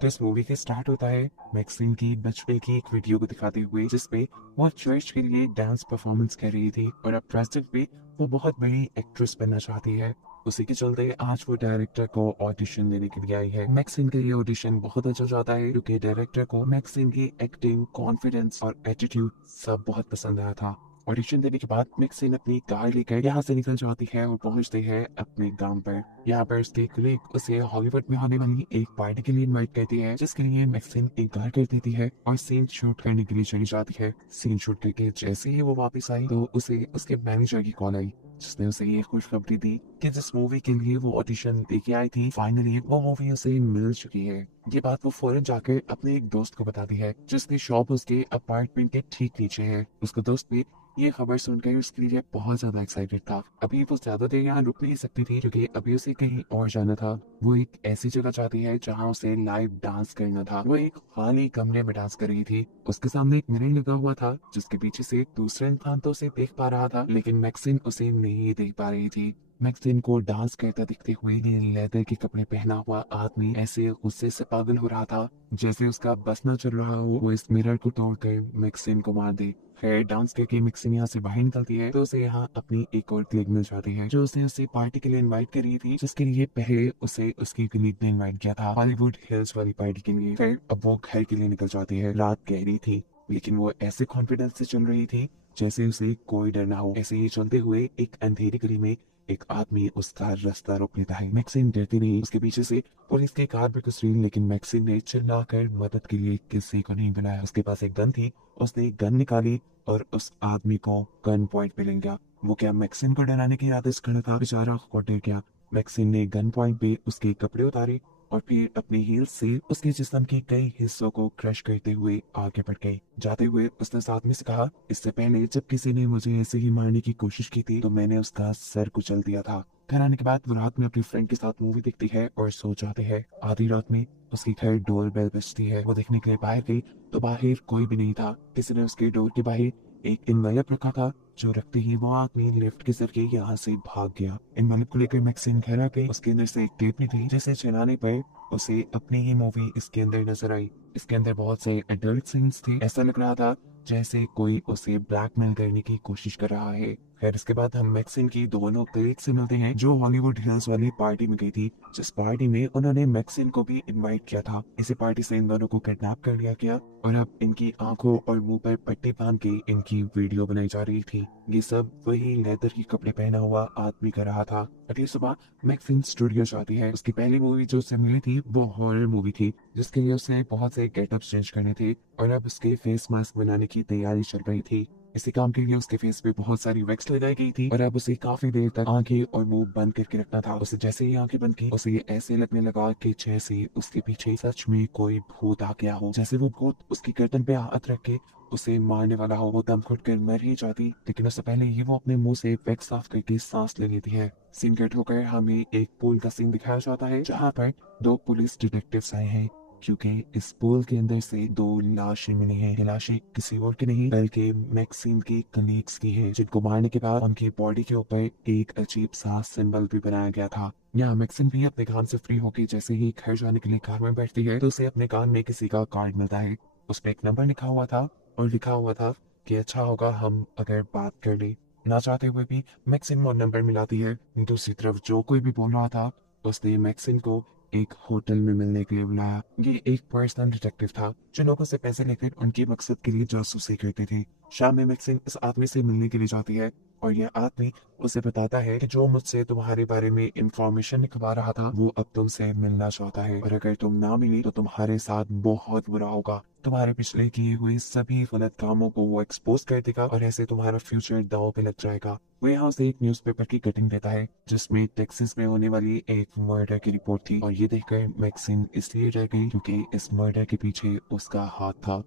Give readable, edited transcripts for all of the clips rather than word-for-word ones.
तो इस मूवी के स्टार्ट होता है मैक्सिम की बचपन की एक वीडियो को दिखाते हुए, जिसपे वो चर्च के लिए डांस परफॉर्मेंस कर रही थी और अब प्रेजेंट में वो बहुत बड़ी एक्ट्रेस बनना चाहती है। उसी के चलते आज वो डायरेक्टर को ऑडिशन देने के लिए आई है। मैक्सिम के लिए ऑडिशन बहुत अच्छा जाता है क्योंकि डायरेक्टर को मैक्सिम की एक्टिंग, कॉन्फिडेंस और एटीट्यूड सब बहुत पसंद आया था। ऑडिशन देने के बाद मैक्सिम अपनी कार लेकर यहाँ से निकल जाती है और पहुंचती है अपने गांव पर। यहाँ पर उसके कलीग उसे हॉलीवुड में होने वाली एक पार्टी के लिए इनवाइट करती है, जिसके लिए मैक्सिम इनकार कर देती है और सीन शूट करने के लिए चली जाती है। सीन शूट करके जैसे ही वो वापस आई तो उसे उसके मैनेजर की कॉल आई, जिसने उसे ये खुशखबरी दी कि जिस मूवी के लिए वो ऑडिशन देके आई थी फाइनली वो मूवी उसे मिल चुकी है। ये बात वो फौरन जाकर अपने एक दोस्त को बताती है, जिसकी शॉप उसके अपार्टमेंट के ठीक नीचे है। उसका दोस्त भी ये खबर सुनकर उसके लिए बहुत ज्यादा एक्साइटेड था। अभी वो ज्यादा देर यहाँ रुक नहीं सकती थी क्योंकि अभी उसे कहीं और जाना था। वो एक ऐसी जगह चाहती है जहाँ उसे लाइव डांस करना था। वो एक खाली कमरे में डांस कर रही थी। उसके सामने एक मिरर लगा हुआ था, जिसके पीछे से दूसरा इंसान तो उसे देख पा रहा था, लेकिन मैक्सिम उसे नहीं देख पा रही थी। मैक्सिम को डांस करता दिखते हुए ये लेदर के कपड़े पहना हुआ आदमी ऐसे गुस्से से पागल हो रहा था जैसे उसका बस न चल रहा हो वो इस मिरर को तोड़कर मैक्सिम को मार दे। खैर डांस करके मैक्सिम यहाँ से बाहर निकलती है तो उसे यहाँ अपनी एक और क्लिक मिल जाती है, जो उसे पार्टी के लिए इनवाइट कर रही थी, जिसके लिए पहले उसे उसकी क्लिक ने इनवाइट किया था हॉलीवुड हिल्स वाली पार्टी के लिए। फिर अब वो घर के लिए निकल जाती है। रात गहरी थी लेकिन वो ऐसे कॉन्फिडेंस से चल रही थी जैसे उसे कोई डर ना हो। ऐसे ही चलते हुए एक अंधेरी गली में एक आदमी उसका रास्ता रोक लेता है। मैक्सिम डरती नहीं उसके पीछे से पुलिस की कार भी गुजरी, लेकिन मैक्सिम ने चिल्लाकर मदद के लिए किसी को नहीं बुलाया। उसके पास एक गन थी, उसने गन निकाली और उस आदमी को गन पॉइंट पे ले गया। वो क्या मैक्सिम को डराने के इरादे से खड़ा था? बेचारा को डर गया। मैक्सिम ने गन पॉइंट पे उसके कपड़े उतारे और फिर अपनी हील से उसके जिस्म के कई हिस्सों को क्रश करते हुए आगे बढ़ गई। जाते हुए उसने साथ में से कहा, इससे पहले जब किसी ने मुझे ऐसे ही मारने की कोशिश की थी तो मैंने उसका सर कुचल दिया था। घर आने के बाद वो रात में अपनी फ्रेंड के साथ मूवी देखती है और सो जाते हैं। आधी रात में उसकी घर डोर बेल बजती है। वो देखने के लिए बाहर गई तो बाहर कोई भी नहीं था। किसी ने उसके डोर के बाहर एक इन्वेलप रखा था, जो रखते ही वो आदमी लिफ्ट के जरिए यहाँ से भाग गया। इन्वेलप को लेकर मैक्सिम घर आ गई। उसके अंदर से एक टेप निकली जिसे चलाने पर उसे अपनी ही मूवी इसके अंदर नजर आई। इसके अंदर बहुत से एडल्ट सीन्स थे। ऐसा लग रहा था जैसे कोई उसे ब्लैकमेल करने की कोशिश कर रहा है। खैर इसके बाद हम मैक्सिम की दोनों कलीग से मिलते हैं जो हॉलीवुड हिल्स वाली पार्टी में गई थी, जिस पार्टी में उन्होंने मैक्सिम को भी इनवाइट किया था। इसी पार्टी से इन दोनों को किडनैप कर लिया गया और अब इनकी आंखों और मुंह पर पट्टी बांध के इनकी वीडियो बनाई जा रही थी। ये सब वही लेदर के कपड़े पहना हुआ आदमी कर रहा था। अगली सुबह मैक्सिम स्टूडियो जाती है। उसकी पहली मूवी जो उसे मिली थी वो हॉरर मूवी थी, जिसके लिए उसे बहुत से गेटअप चेंज करने थे और अब उसके फेस मास्क बनाने की तैयारी चल रही थी। इसी काम के लिए उसके फेस पे बहुत सारी वैक्स लगाई गई थी और अब उसे काफी देर तक आंखें और मुंह बंद करके रखना था। उसे जैसे ही आंखें बंद की उसे ये ऐसे लगने लगा कि जैसे उसके पीछे सच में कोई भूत आ गया हो। जैसे वो भूत उसकी गर्दन पे हाथ रख के उसे मारने वाला हो। वो दम घुट कर मर ही जाती, लेकिन उससे पहले ही वो अपने मुंह से वैक्स साफ करके सांस ले लेती है। सीन कट होकर हमें एक पूल का सीन दिखाया जाता है जहाँ पर दो पुलिस डिटेक्टिव्स आए हैं, क्योंकि इस पूल के अंदर से दो लाशें मिली हैं। ये लाशें किसी और की नहीं बल्कि मैक्सिम की कलीग्स की हैं, जिनको मारने के बाद उनकी बॉडी के ऊपर एक अजीब सा सिंबल भी बनाया गया था। यहाँ मैक्सिम भी अपने काम से फ्री होकर जैसे ही घर जाने के लिए कार में बैठती है तो उसे अपने कान में किसी का कार्ड मिलता है। उस पर एक नंबर लिखा हुआ था और लिखा हुआ था कि अच्छा होगा हम अगर बात कर ले। ना चाहते हुए भी मैक्सिम वो नंबर मिलाती है। दूसरी तरफ जो कोई भी बोल रहा था उसने मैक्सिम को एक होटल में मिलने के लिए बुलाया। ये एक पर्सनल डिटेक्टिव था जो लोगों से पैसे लेकर उनके मकसद के लिए जासूसी करते थे। शाम में मैक्सिम इस आदमी से मिलने के लिए जाती है और यह आदमी उसे बताता है कि जो मुझसे तुम्हारे बारे में इंफॉर्मेशन निकलवा रहा था वो अब तुमसे मिलना चाहता है और अगर तुम ना मिली तो तुम्हारे साथ बहुत बुरा होगा। तुम्हारे पिछले किए हुए सभी गलत कामों को वो एक्सपोज कर देगा और ऐसे तुम्हारा फ्यूचर दांव पे लग जाएगा। वो यहाँ से एक न्यूज़पेपर की कटिंग देता है जिसमें टेक्सास में होने वाली एक मर्डर की रिपोर्ट थी और ये देखकर मैक्सिम इसलिए डर गई क्योंकि इस मर्डर के पीछे उसका हाथ था।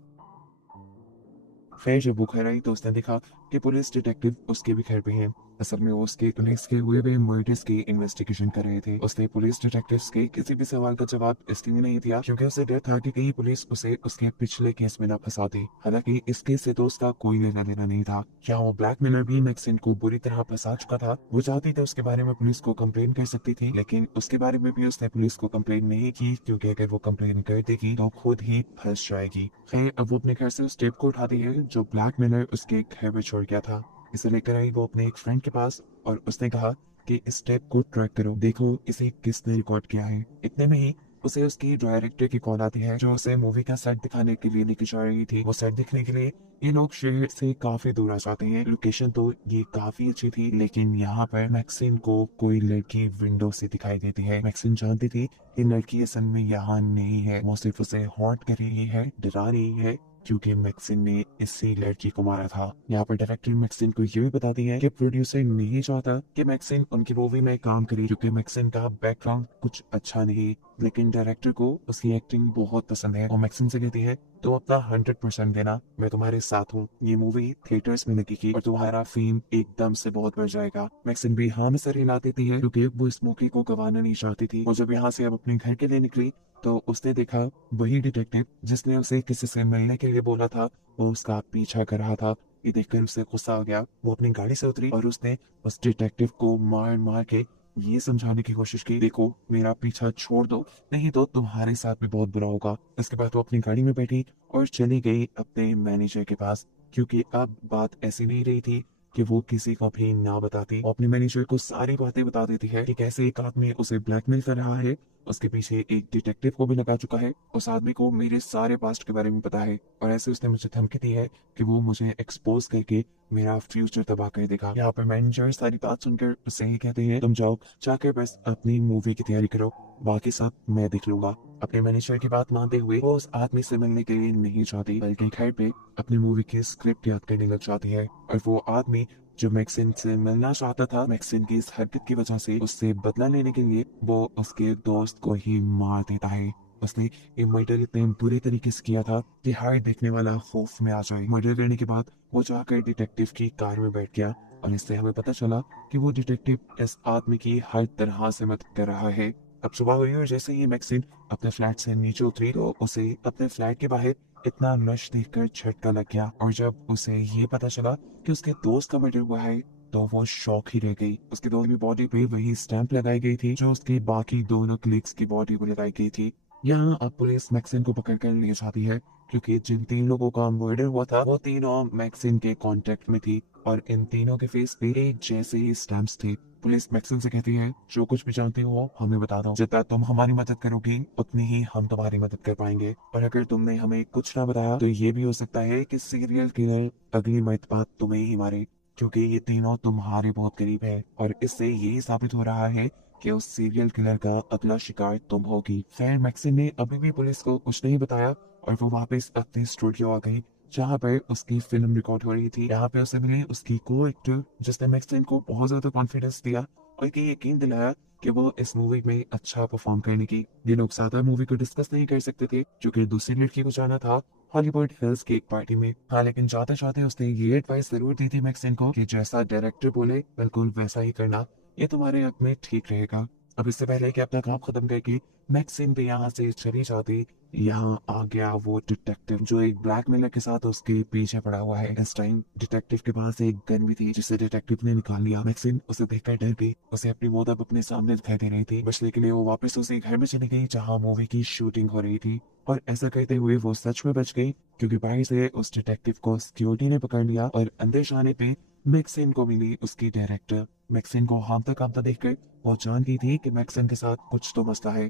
फिर जब वो घर आई तो उसने देखा कि पुलिस डिटेक्टिव उसके भी घर पे हैं। असल में वो उसके पुलिस के हुए हुए मर्डर्स की इन्वेस्टिगेशन कर रहे थे। उसने पुलिस डिटेक्टिव्स के किसी भी सवाल का जवाब इसलिए नहीं दिया क्योंकि उसे डर था कि कहीं पुलिस उसे उसके पिछले केस में न फंसा दे। हालांकि इस केस से तो उसका कोई लेना देना नहीं था। क्या वो ब्लैकमेलर भी मैक्सिन को बुरी तरह फंसा चुका था? वो चाहती थी उसके बारे में पुलिस को कंप्लेन कर सकती थी, लेकिन उसके बारे में भी उसने पुलिस को कंप्लेन नहीं की क्योंकि अगर वो कंप्लेन कर देगी तो खुद ही फंस जाएगी। खैर, अब वो अपने घर से उस टेप को उठाती है जो ब्लैकमेलर उसके घर में छोड़ गया था। इसे लेकर आई वो अपने एक फ्रेंड के पास और उसने कहा कि इस टेप को ट्रैक करो, देखो इसे किसने रिकॉर्ड किया है। इतने में ही उसे उसकी डायरेक्टर की कॉल आती है जो उसे मूवी का सेट दिखाने के लिए लेके जा रही थी। वो सेट दिखने के लिए ये लोग शहर से काफी दूर आ जाते हैं। लोकेशन तो ये काफी अच्छी थी, लेकिन यहाँ पर मैक्सिन को कोई लड़की विंडो से दिखाई देती है। मैक्सिन जानती थी कि लड़की असल में यहाँ नहीं है, वो सिर्फ उसे हॉन्ट कर रही है, डरा रही है, क्योंकि मैक्सिन ने इसी लड़की को मारा था। यहाँ पर डायरेक्टर मैक्सिन को ये भी बताती है कि प्रोड्यूसर नहीं चाहता कि मैक्सिन उनकी मूवी में काम करे क्योंकि मैक्सिन का बैकग्राउंड कुछ अच्छा नहीं, लेकिन डायरेक्टर को उसकी एक्टिंग बहुत पसंद है। और मैक्सिन से कहती है तो अपना 100% देना, मैं तुम्हारे साथ हूँ। ये मूवी थिएटर्स में लगेगी और तुम्हारा फेम एकदम से बहुत बढ़ जाएगा। मैक्सिन भी हाँ में सर हिला देती है क्योंकि वो इस मौके को गंवाना नहीं चाहती थी। और जब यहाँ से अब अपने घर के लिए निकली तो उसने देखा वही डिटेक्टिव जिसने उसे किसी से मिलने के लिए बोला था, वो उसका पीछा कर रहा था। ये देखकर उसे गुस्सा आ गया। वो अपनी गाड़ी से उतरी और उसने उस डिटेक्टिव को मार मार के ये समझाने की कोशिश की, देखो मेरा पीछा छोड़ दो, नहीं तो तुम्हारे साथ भी बहुत बुरा होगा। इसके बाद वो अपनी गाड़ी में बैठी और चली गई अपने मैनेजर के पास, क्योंकि अब बात ऐसी नहीं रही थी कि वो किसी को भी ना बताती। वो अपने मैनेजर को सारी बातें बता देती है कि कैसे एक आदमी उसे ब्लैकमेल कर रहा है, उसके पीछे एक डिटेक्टिव को भी लगा चुका है, उस आदमी को मेरे सारे पास्ट के बारे में पता है और ऐसे उसने मुझे धमकी दी है कि वो मुझे एक्सपोज करके मेरा फ्यूचर तबाह कर देगा। यहाँ पर मैनेजर सारी बात सुनकर उससे ही कहते हैं तुम जाओ, जाकर बस अपनी मूवी की तैयारी करो, बाकी सब मैं देख लूंगा। अपने मैनेजर की बात मानते हुए वो उस आदमी से मिलने के लिए नहीं चाहती, बल्कि घर पे अपनी मूवी की स्क्रिप्ट याद करने लग जाती है। और वो आदमी जो मैक्सिन से मिलना चाहता था, मैक्सिन की इस हरकत की वजह से उससे बदला लेने के लिए वो उसके दोस्त को ही मार देता है। उसने ये मर्डर इतने बुरे तरीके से किया था कि हर देखने वाला खौफ में आ जाए। मर्डर करने के बाद वो जाकर डिटेक्टिव की कार में बैठ गया और इससे हमें पता चला कि वो डिटेक्टिव इस आदमी की हर तरह से मदद कर रहा है। अब सुबह हुई और जैसे ही मैक्सिन अपने फ्लैट से नीचे उतरी तो उसे अपने फ्लैट के बाहर इतना रश देखकर झटका लग गया। और जब उसे ये पता चला कि उसके दोस्त का मर्डर हुआ है तो वो शॉक ही रह गई। उसके दोस्त की बॉडी पे वही स्टैंप लगाई गई थी जो उसके बाकी दोनों कलीग्स की बॉडी पर लगाई गई थी। यहाँ अब पुलिस मैक्सिन को पकड़ कर ले जाती है क्योंकि जिन 3 लोगों का मर्डर हुआ था वो तीनों मैक्सिन के कांटेक्ट में थी और इन तीनों के फेस पे एक जैसे ही स्टैम्प्स थे। पुलिस मैक्सिन से कहती है जो कुछ भी जानती हो हमें बता दो, जितना तुम हमारी मदद करोगी उतनी ही हम तुम्हारी मदद कर पाएंगे, और अगर तुमने हमें कुछ ना बताया तो ये भी हो सकता है कि सीरियल किलर अगली मर्तबा तुम्हें ही मारे, क्योंकि ये तीनों तुम्हारे बहुत करीब है और इससे यही साबित हो रहा है कि उस सीरियल किलर का अगला शिकार तुम होगी। खैर, मैक्सिन ने अभी भी पुलिस को कुछ नहीं बताया और वो वापस अपने स्टूडियो आ गई जहाँ पर उसकी फिल्म रिकॉर्ड हो रही थी। यहाँ पे उसे मिले उसकी को एक्टर जिसने मैक्सिन को बहुत ज्यादा कॉन्फिडेंस दिया और ये यकीन दिलाया कि वो इस मूवी में अच्छा परफॉर्म करने की। ये लोग ज्यादा मूवी को डिस्कस नहीं कर सकते थे क्योंकि दूसरी लड़की को जाना था हॉलीवुड हिल्स की एक पार्टी में। हाँ, लेकिन जाते जाते उसने ये एडवाइस जरूर दी थी मैक्सिन को कि जैसा डायरेक्टर बोले बिल्कुल वैसा ही करना, ये तुम्हारे हक में ठीक रहेगा। अब इससे पहले कि अपना काम खत्म करके मैक्सिन भी यहाँ से चली जाती, यहाँ आ गया वो डिटेक्टिव जो एक ब्लैकमेलर के साथ उसके पीछे पड़ा हुआ है। इस टाइम डिटेक्टिव के पास एक गन भी थी जिसे डिटेक्टिव ने निकाल लिया। मैक्सिन उसे देखकर डर गई, उसे अपनी मौत अब अपने सामने दिखाई दे रही थी। बचने के लिए वो वापस उसी घर में चली गई जहाँ मूवी की शूटिंग हो रही थी और ऐसा करते हुए वो सच में बच गई क्योंकि बाहर से उस डिटेक्टिव को सिक्योरिटी ने पकड़ लिया और अंदर जाने पे मैक्सिन को मिली उसकी डायरेक्टर। मैक्सिन को हामता कामता देखकर वो जान गई थी कि मैक्सिन के साथ कुछ तो मसला है।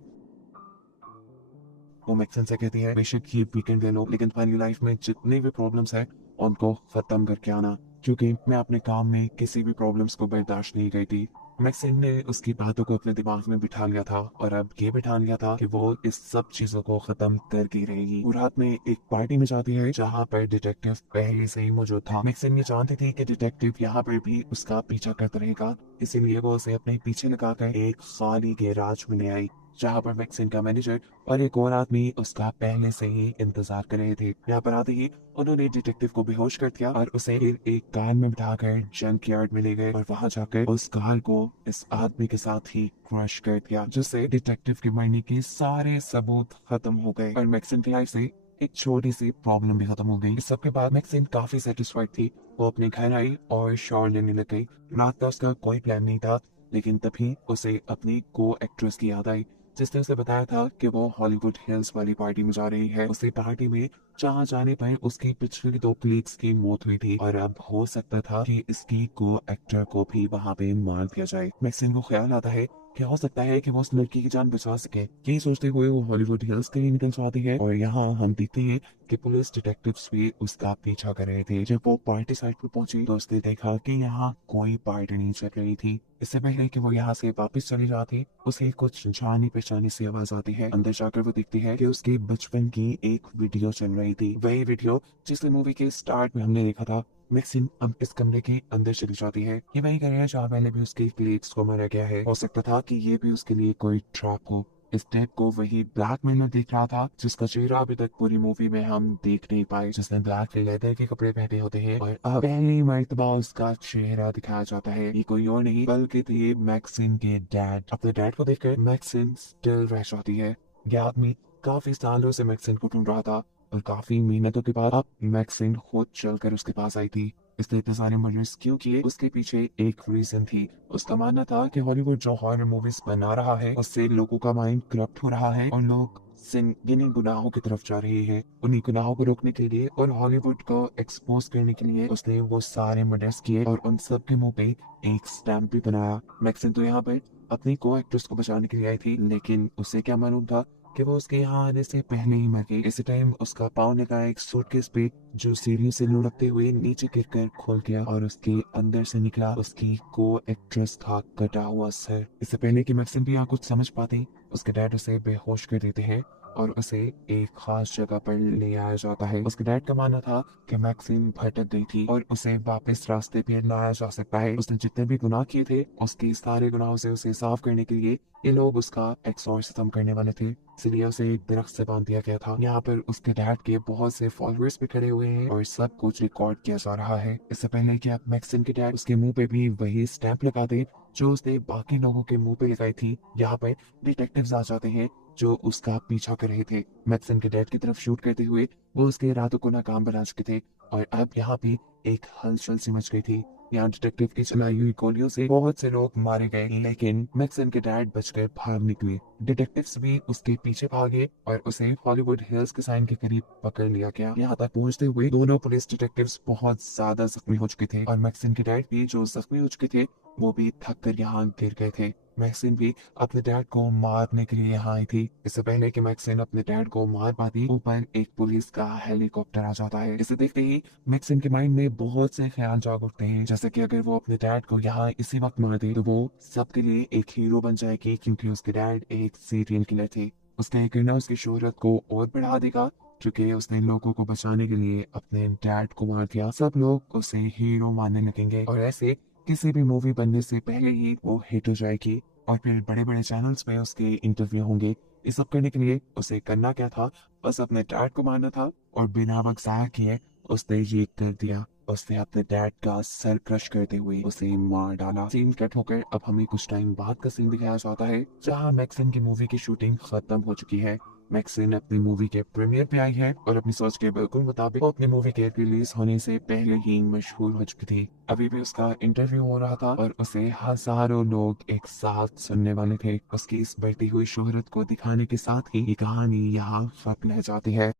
वो मैक्सिन से कहती है बेशक ये वीकेंड ले लो लेकिन तुम्हारी लाइफ में जितनी भी प्रॉब्लम्स है उनको खत्म करके आना, क्योंकि मैं अपने काम में किसी भी प्रॉब्लम्स को बर्दाश्त नहीं करती। मैक्सिन ने उसकी बातों को अपने दिमाग में बिठा लिया था और अब ये बिठा लिया था कि वो इस सब चीजों को खत्म करके रहेगी। वो रात में एक पार्टी में जाती है जहाँ पर डिटेक्टिव पहले से ही मौजूद था। मैक्सिन ये जानती थी कि डिटेक्टिव यहाँ पर भी उसका पीछा करता रहेगा, इसीलिए वो उसे अपने पीछे लगाकर एक खाली गैराज में ले आई। जहाँ पर मैक्सिन का मैनेजर और एक और आदमी उसका पहले से ही इंतजार कर रहे थे। यहाँ पर आते ही उन्होंने डिटेक्टिव को बेहोश कर दिया और उसे फिर एक कार में बिठाकर जंक यार्ड में ले गए और वहां जाकर उस कार को इस आदमी के साथ ही क्रश कर दिया, जिससे डिटेक्टिव के मरने के सारे सबूत खत्म हो गए और मैक्सिन की लाइफ से एक छोटी सी प्रॉब्लम भी खत्म हो गई। इस सब के बाद मैक्सिन काफी सेटिस्फाइड थी। वो अपने घर आई और शॉवर लेने लग गई। रात का उसका कोई प्लान नहीं था, लेकिन तभी उसे अपनी को एक्ट्रेस की याद आई, जिसने उसे बताया था कि वो हॉलीवुड हिल्स वाली पार्टी में जा रही है। उसी पार्टी में जहाँ जाने पर उसकी पिछले 2 कलीग्स की मौत हुई थी और अब हो सकता था कि इसकी को एक्टर को भी वहाँ पे मार दिया जाए। मैक्सिन को ख्याल आता है कि हो सकता है कि वो उस लड़की की जान बचा सके। यही सोचते हुए वो हॉलीवुड हिल्स के लिए निकल जाती है और यहाँ हम देखते हैं कि पुलिस डिटेक्टिव्स भी उसका पीछा कर रहे थे। जब वो पार्टी साइट पर पहुंची तो उसने देखा कि यहाँ कोई पार्टी नहीं चल रही थी। इससे पहले कि वो यहाँ से वापस चली जाती, उसे कुछ जानी पहचानी सी आवाज आती है। अंदर जाकर वो देखती है कि उसके बचपन की एक वीडियो चल रही थी, वही वीडियो जिसे मूवी के स्टार्ट में हमने देखा था। मैक्सिन अब इस कमरे के अंदर चली जाती है। ये वही घर है जहाँ पहले भी उसके कलीग्स को मारा गया है। हो सकता था कि ये भी उसके लिए कोई ट्रैप हो। इस टैप को वही ब्लैकमेलर देख रहा था, जिसका चेहरा अभी तक पूरी मूवी में हम देख नहीं पाए, जिसने ब्लैक लेदर के कपड़े पहने होते हैं और अब पहली मर्तबा उसका चेहरा दिखाया जाता है। ये कोई और नहीं बल्कि थे मैक्सिन के डैड। अपने डैड को देखकर मैक्सिन स्टिल रह जाती है। ये आदमी काफी सालों से मैक्सिन को ढूंढ रहा था और काफी मेहनतों के बाद अब मैक्सिन खुद चलकर उसके पास आई थी। इसने इतने सारे मर्डर्स क्यों किए, उसके पीछे एक रीजन थी। उसका मानना था कि हॉलीवुड जो हॉरर मूवीज बना रहा है उससे लोगों का माइंड करप्ट हो रहा है और लोग जिन्हीं गुनाहों की तरफ जा रहे हैं। उन्हीं गुनाहों को रोकने के लिए और हॉलीवुड को एक्सपोज करने के लिए उसने वो सारे मर्डर्स किए और उन सब के मुंह पे एक स्टैम्प भी बनाया। मैक्सिन तो यहाँ पर अपनी को एक्ट्रेस को बचाने के लिए आई थी, लेकिन उसे क्या मालूम था कि वो उसके यहाँ आने से पहले ही मर गई। इसी टाइम उसका पाँव लगा एक सूटकेस पे, जो सीढ़ी से लुढ़कते हुए नीचे गिरकर खुल गया और उसके अंदर से निकला उसकी को एक्ट्रेस का कटा हुआ सर। इससे पहले कि मैक्सिम भी यहाँ कुछ समझ पाती, उसके डैड उसे बेहोश कर देते हैं और उसे एक खास जगह पर ले आया जाता है। उसके डैड का मानना था कि मैक्सिम भटक गई थी और उसे वापस रास्ते पे लाया जा सकता है। उसने जितने भी गुनाह किए थे उसके सारे गुनाहों से उसे साफ करने के लिए ये लोग उसका एक्सॉर्सिज्म करने वाले थे, इसलिए उसे एक दरख्त से बांध दिया गया था। यहाँ पर उसके डैड के बहुत से फॉलोअर्स भी खड़े हुए हैं और सब कुछ रिकॉर्ड किया जा रहा है। इससे पहले कि अब मैक्सिम के डैड उसके मुंह पे भी वही स्टैंप लगा दे जो उसने बाकी लोगों के मुंह पे लगाई थी, यहाँ पर डिटेक्टिव्स आ जाते हैं जो उसका पीछा कर रहे थे। मैक्सिम के डैड की तरफ शूट करते हुए वो उसके इरादों को नाकाम बना चुके थे और अब यहाँ पे एक हलचल सी मच गई थी। यहाँ डिटेक्टिव की चलाई हुई गोलियों से बहुत से लोग मारे गए, लेकिन मैक्सिम के डैड बचकर भाग निकले। डिटेक्टिव्स भी उसके पीछे भागे और उसे हॉलीवुड हिल्स के साइन के करीब पकड़ लिया गया। यहाँ तक पहुँचते हुए दोनों पुलिस डिटेक्टिव्स बहुत ज्यादा जख्मी हो चुके थे और मैक्सिम के डैड भी जो जख्मी हो चुके थे वो भी थक कर यहाँ गिर गए थे। मैक्सिन भी अपने डैड को मारने के लिए यहाँ आई थी। इससे पहले कि मैक्सिन अपने डैड को मार पाती, ऊपर एक पुलिस का हेलीकॉप्टर आ जाता है। इसे देखते ही मैक्सिन के माइंड में बहुत से ख्याल जाग उठते हैं, जैसे कि अगर वो अपने डैड को यहाँ इसी वक्त मार दे तो वो सबके लिए एक हीरो बन जाएगी, क्योंकि उसके डैड एक सीरियल किलर थे। उसका ये करना उसकी शोहरत को और बढ़ा देगा, क्योंकि उसने लोगों को बचाने के लिए अपने डैड को मार दिया। सब लोग उसे हीरो मानने लगेंगे और ऐसे किसी भी मूवी बनने से पहले ही वो हिट हो जाएगी और फिर बड़े बड़े चैनल्स में उसके इंटरव्यू होंगे। इस सब करने के लिए उसे करना क्या था, बस अपने डैड को मारना था और बिना वक्त जाया किए उसने ये कर दिया। उसने अपने डैड का सर क्रश करते हुए उसे मार डाला। सीन कट होकर अब हमें कुछ टाइम बाद का सीन दिखाया जाता है, जहाँ मैक्सिन की मूवी की शूटिंग खत्म हो चुकी है। मैक्सिन अपनी मूवी के प्रीमियर पे आई है और अपनी सोच के बिल्कुल मुताबिक वो अपनी मूवी के रिलीज होने से पहले ही मशहूर हो चुकी थी। अभी भी उसका इंटरव्यू हो रहा था और उसे हजारों लोग एक साथ सुनने वाले थे। उसकी इस बढ़ती हुई शोहरत को दिखाने के साथ ही ये कहानी यहाँ खत्म रह जाती है।